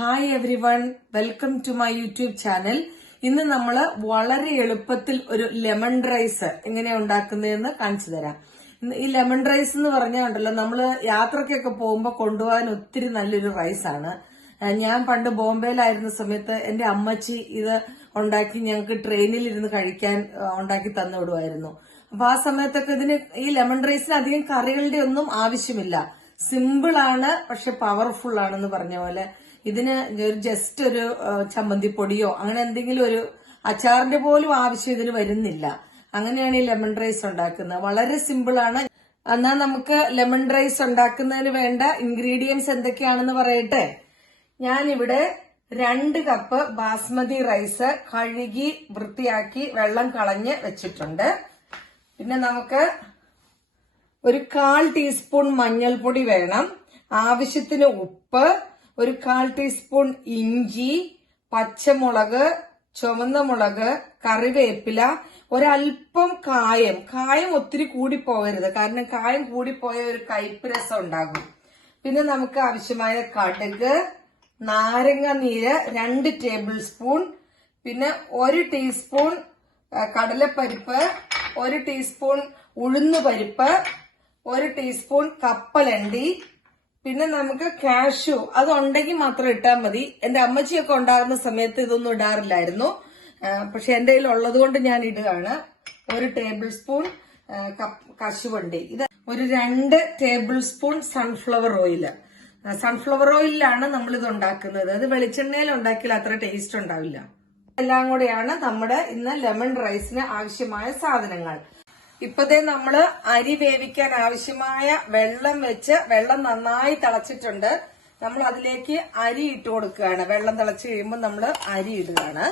Hi everyone, welcome to my YouTube channel. ഇന്ന് നമ്മൾ വളരെ എളുപ്പത്തിൽ ഒരു ലെമൺ റൈസ് എങ്ങനെയാ ഉണ്ടാക്കുന്നതെന്ന് കാണിച്ചു തരാം. ഈ ലെമൺ റൈസ് എന്ന് പറഞ്ഞാൽ ഉണ്ടല്ലോ, നമ്മള് യാത്രക്കൊക്കെ പോകുമ്പോൾ കൊണ്ടുപോകാൻ ഒത്തിരി നല്ലൊരു റൈസാണ്. ഞാൻ പണ്ട് ബോംബെയിലായിരുന്ന സമയത്ത് എന്റെ അമ്മച്ചി ഇത് ഉണ്ടാക്കി ഞങ്ങൾക്ക് ട്രെയിനിൽ ഇരുന്ന് കഴിക്കാൻ ഉണ്ടാക്കി തന്നു വിടുമായിരുന്നു. അപ്പൊ ആ സമയത്തൊക്കെ ഈ ലെമൺ റൈസിന് അധികം കറികളുടെ ഒന്നും ആവശ്യമില്ല. സിമ്പിൾ ആണ്, പക്ഷെ പവർഫുൾ ആണെന്ന് പറഞ്ഞ പോലെ ഇതിന് ജസ്റ്റ് ഒരു ചമ്മന്തിപ്പൊടിയോ അങ്ങനെ എന്തെങ്കിലും ഒരു അച്ചാറിന്റെ പോലും ആവശ്യം ഇതിന് വരുന്നില്ല. അങ്ങനെയാണ് ഈ ലെമൺ റൈസ് ഉണ്ടാക്കുന്നത്. വളരെ സിമ്പിൾ ആണ്. എന്നാൽ നമുക്ക് ലെമൺ റൈസ് ഉണ്ടാക്കുന്നതിന് വേണ്ട ഇൻഗ്രീഡിയൻസ് എന്തൊക്കെയാണെന്ന് പറയട്ടെ. ഞാനിവിടെ 2 കപ്പ് ബാസ്മതി റൈസ് കഴുകി വൃത്തിയാക്കി വെള്ളം കളഞ്ഞ് വെച്ചിട്ടുണ്ട്. പിന്നെ നമുക്ക് ഒരു 1/4 ടീസ്പൂൺ മഞ്ഞൾപ്പൊടി വേണം, ആവശ്യത്തിന് ഉപ്പ്, ഒരു 1/4 ടീസ്പൂൺ ഇഞ്ചി, പച്ചമുളക്, ചുവന്ന മുളക്, കറിവേപ്പില, ഒരൽപ്പം കായം ഒത്തിരി കൂടിപ്പോകരുത്, കാരണം കായം കൂടിപ്പോയ ഒരു കയ്പ്പ് രസം ഉണ്ടാകും. പിന്നെ നമുക്ക് ആവശ്യമായ കടുക്, നാരങ്ങ നീര് 2 ടേബിൾ സ്പൂൺ, പിന്നെ 1 ടീസ്പൂൺ കടലപ്പരിപ്പ്, 1 ടീസ്പൂൺ ഉഴുന്നുപരിപ്പ്, 1 ടീസ്പൂൺ കപ്പലണ്ടി, പിന്നെ നമുക്ക് കാഷ്യൂ, അതുണ്ടെങ്കിൽ മാത്രം ഇട്ടാൽ മതി. എന്റെ അമ്മച്ചിയൊക്കെ ഉണ്ടാകുന്ന സമയത്ത് ഇതൊന്നും ഇടാറില്ലായിരുന്നു, പക്ഷെ എന്റെ കയ്യിൽ ഉള്ളത് കൊണ്ട് ഞാൻ ഇടുകയാണ്. 1 ടേബിൾ സ്പൂൺ കശുവണ്ടി, ഇത് ഒരു 2 table spoon sunflower oil. Sunflower ഓയിലാണ് നമ്മൾ ഇത് ഉണ്ടാക്കുന്നത്. അത് വെളിച്ചെണ്ണയിൽ ഉണ്ടാക്കിയാൽ അത്ര ടേസ്റ്റ് ഉണ്ടാവില്ല. എല്ലാം കൂടെയാണ് നമ്മുടെ ഇന്ന് ലെമൺ റൈസിന് ആവശ്യമായ സാധനങ്ങൾ. ഇപ്പതേ നമ്മള് അരി വേവിക്കാൻ ആവശ്യമായ വെള്ളം വെച്ച്, വെള്ളം നന്നായി തിളച്ചിട്ടുണ്ട്. നമ്മൾ അതിലേക്ക് അരി ഇട്ട് കൊടുക്കുകയാണ്. വെള്ളം തിളച്ച് കഴിയുമ്പോൾ നമ്മൾ അരി ഇടുകയാണ്.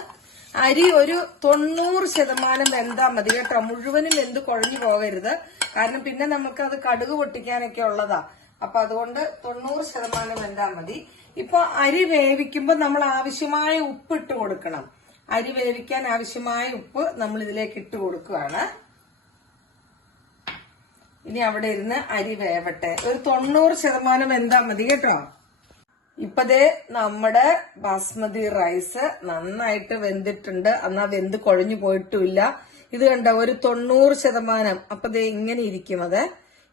അരി ഒരു 90% വെന്താൽ മതി കേട്ടോ. മുഴുവനും വെന്ത് കുഴഞ്ഞു പോകരുത്, കാരണം പിന്നെ നമുക്ക് അത് കടുക് പൊട്ടിക്കാനൊക്കെ ഉള്ളതാ. അപ്പൊ അതുകൊണ്ട് 90% വെന്താൽ മതി. ഇപ്പൊ അരി വേവിക്കുമ്പോൾ നമ്മൾ ആവശ്യമായ ഉപ്പ് ഇട്ട് കൊടുക്കണം. അരി വേവിക്കാൻ ആവശ്യമായ ഉപ്പ് നമ്മൾ ഇതിലേക്ക് ഇട്ട് കൊടുക്കുകയാണ്. ഇനി അവിടെ ഇരുന്ന് അരി വേവട്ടെ. ഒരു 90% വെന്താ മതി കേട്ടോ. ഇപ്പതേ നമ്മുടെ ബാസ്മതി റൈസ് നന്നായിട്ട് വെന്തിട്ടുണ്ട്. എന്നാ വെന്ത് കുഴഞ്ഞു പോയിട്ടുമില്ല. ഇത് കണ്ട ഒരു 90%. അപ്പതേ ഇങ്ങനെ ഇരിക്കും,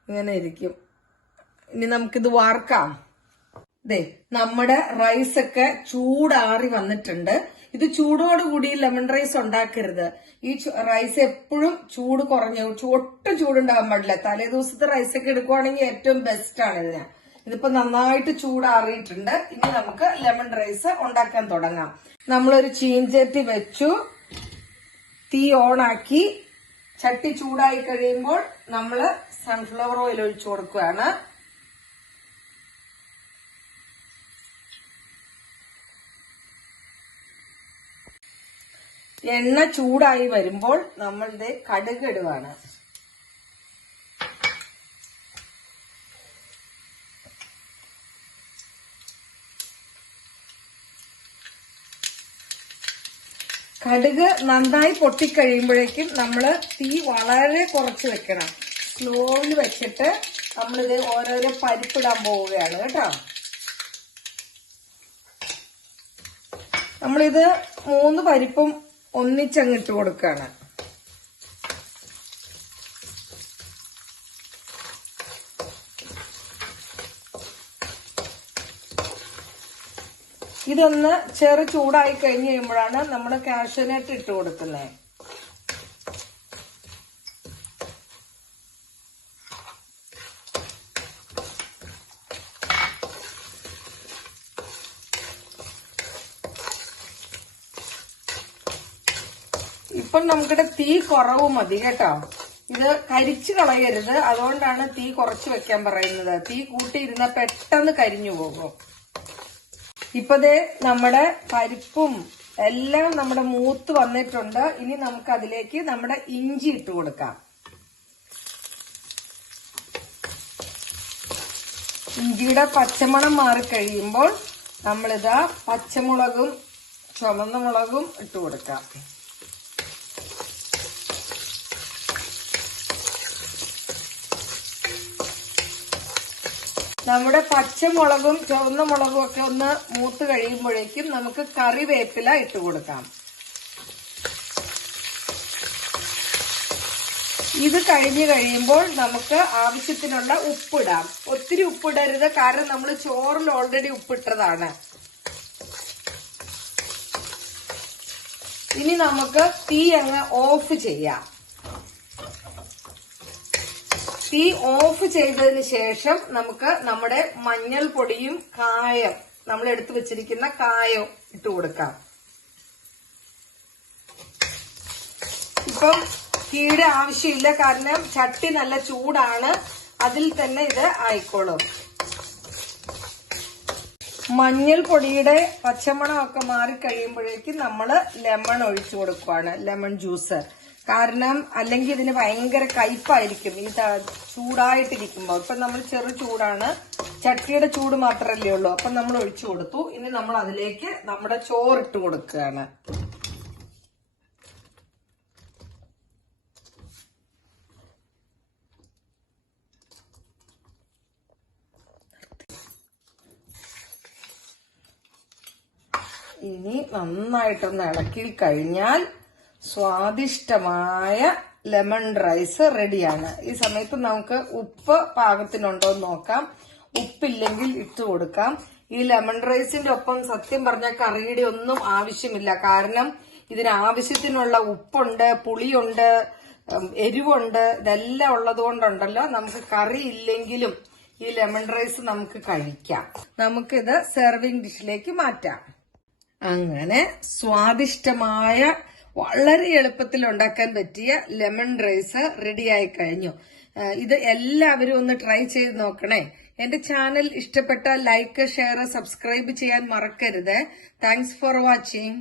ഇങ്ങനെ ഇരിക്കും. ഇനി നമുക്കിത് വാർക്കാം. നമ്മുടെ റൈസ് ഒക്കെ ചൂടാറി വന്നിട്ടുണ്ട്. ഇത് ചൂടോടുകൂടി ലെമൺ റൈസ് ഉണ്ടാക്കരുത്. ഈ റൈസ് എപ്പോഴും ചൂട് കുറഞ്ഞ, ഒട്ടും ചൂടുണ്ടാകാൻ പാടില്ല. തലേ ദിവസത്തെ റൈസ് ഒക്കെ എടുക്കുവാണെങ്കിൽ ഏറ്റവും ബെസ്റ്റ് ആണ് ഇതിന്. ഇതിപ്പോ നന്നായിട്ട് ചൂടാറിയിട്ടുണ്ട്. ഇനി നമുക്ക് ലെമൺ റൈസ് ഉണ്ടാക്കാൻ തുടങ്ങാം. നമ്മളൊരു ചീൻചട്ടി വെച്ചു, തീ ഓണാക്കി, ചട്ടി ചൂടായി കഴിയുമ്പോൾ നമ്മള് സൺഫ്ലവർ ഓയിൽ ഒഴിച്ചു കൊടുക്കുകയാണ്. എണ്ണ ചൂടായി വരുമ്പോൾ നമ്മളുടെ കടുക് ഇടുകയാണ്. കടുക് നന്നായി പൊട്ടിക്കഴിയുമ്പോഴേക്കും നമ്മള് തീ വളരെ കുറച്ച് വെക്കണം. സ്ലോയിൽ വെച്ചിട്ട് നമ്മളിത് ഓരോരോ പരിപ്പിടാൻ പോവുകയാണ് കേട്ടോ. നമ്മളിത് 3 പരിപ്പും ഒന്നിച്ചങ്ങിട്ട് കൊടുക്കുകയാണ്. ഇതൊന്ന് ചെറു ചൂടായി കഴിഞ്ഞ് കഴിയുമ്പോഴാണ് നമ്മൾ കാഷ്യൂനട്ട് ഇട്ട് കൊടുക്കുന്നത്. ഇപ്പം നമുക്കിടെ തീ കുറവ് മതി കേട്ടോ. ഇത് കരിച്ചു കളയരുത്, അതുകൊണ്ടാണ് തീ കുറച്ച് വെക്കാൻ പറയുന്നത്. തീ കൂട്ടിയിരുന്ന പെട്ടെന്ന് കരിഞ്ഞു പോകും. ഇപ്പതേ നമ്മുടെ പരിപ്പും എല്ലാം നമ്മുടെ മൂത്ത് വന്നിട്ടുണ്ട്. ഇനി നമുക്ക് അതിലേക്ക് നമ്മുടെ ഇഞ്ചി ഇട്ട് കൊടുക്കാം. ഇഞ്ചിയുടെ പച്ചമണം മാറിക്കഴിയുമ്പോൾ നമ്മളിതാ പച്ചമുളകും ചുവന്ന മുളകും ഇട്ട് കൊടുക്കാം. നമ്മുടെ പച്ചമുളകും ചുവന്ന മുളകും ഒക്കെ ഒന്ന് മൂത്ത് കഴിയുമ്പോഴേക്കും നമുക്ക് കറിവേപ്പില ഇട്ട് കൊടുക്കാം. ഇത് കഴിഞ്ഞ് കഴിയുമ്പോൾ നമുക്ക് ആവശ്യത്തിനുള്ള ഉപ്പിടാം. ഒത്തിരി ഉപ്പിടരുത്, കാരണം നമ്മൾ ചോറിൽ ഓൾറെഡി ഉപ്പിട്ടതാണ്. ഇനി നമുക്ക് തീ അങ്ങ് ഓഫ് ചെയ്യാം. തീ ഓഫ് ചെയ്തതിന് ശേഷം നമുക്ക് നമ്മുടെ മഞ്ഞൾപ്പൊടിയും കായം, നമ്മൾ എടുത്തു വെച്ചിരിക്കുന്ന കായം ഇട്ട് കൊടുക്കാം. ഇപ്പം തീയുടെ ആവശ്യമില്ല, കാരണം ചട്ടി നല്ല ചൂടാണ്, അതിൽ തന്നെ ഇത് ആയിക്കോളും. മഞ്ഞൾപ്പൊടിയുടെ പച്ചമണമൊക്കെ മാറിക്കഴിയുമ്പോഴേക്കും നമ്മൾ ലെമൺ ഒഴിച്ചു കൊടുക്കുവാണ്, ലെമൺ ജ്യൂസ്. കാരണം അല്ലെങ്കിൽ ഇതിന് ഭയങ്കര കയ്പായിരിക്കും ഈ ചൂടായിട്ടിരിക്കുമ്പോൾ. ഇപ്പൊ നമ്മൾ ചെറു ചൂടാണ്, ചട്ടിയുടെ ചൂട് മാത്രമല്ലേ ഉള്ളൂ. അപ്പൊ നമ്മൾ ഒഴിച്ചു കൊടുത്തു. ഇനി നമ്മൾ അതിലേക്ക് നമ്മുടെ ചോറിട്ട് കൊടുക്കുകയാണ്. ഇനി നന്നായിട്ടൊന്ന് ഇളക്കി കഴിഞ്ഞാൽ സ്വാദിഷ്ടമായ ലെമൺ റൈസ് റെഡിയാണ്. ഈ സമയത്ത് നമുക്ക് ഉപ്പ് പാകത്തിനുണ്ടോ എന്ന് നോക്കാം. ഉപ്പില്ലെങ്കിൽ ഇട്ട് കൊടുക്കാം. ഈ ലെമൺ റൈസിന്റെ ഒപ്പം സത്യം പറഞ്ഞ കറിയുടെ ഒന്നും ആവശ്യമില്ല, കാരണം ഇതിന് ആവശ്യത്തിനുള്ള ഉപ്പുണ്ട്, പുളിയുണ്ട്, എരിവുണ്ട്. ഇതെല്ലാം ഉള്ളത് കൊണ്ടുണ്ടല്ലോ നമുക്ക് കറി ഇല്ലെങ്കിലും ഈ ലെമൺ റൈസ് നമുക്ക് കഴിക്കാം. നമുക്കിത് സെർവിംഗ് ഡിഷിലേക്ക് മാറ്റാം. അങ്ങനെ സ്വാദിഷ്ടമായ വളരെ എളുപ്പത്തിൽ ഉണ്ടാക്കാൻ പറ്റിയ ലെമൺ റൈസ് റെഡിയായി കഴിഞ്ഞു. ഇത് എല്ലാവരും ഒന്ന് ട്രൈ ചെയ്ത് നോക്കണേ. എന്റെ ചാനൽ ഇഷ്ടപ്പെട്ടാൽ ലൈക്ക്, ഷെയർ, സബ്സ്ക്രൈബ് ചെയ്യാൻ മറക്കരുത്. Thanks for watching.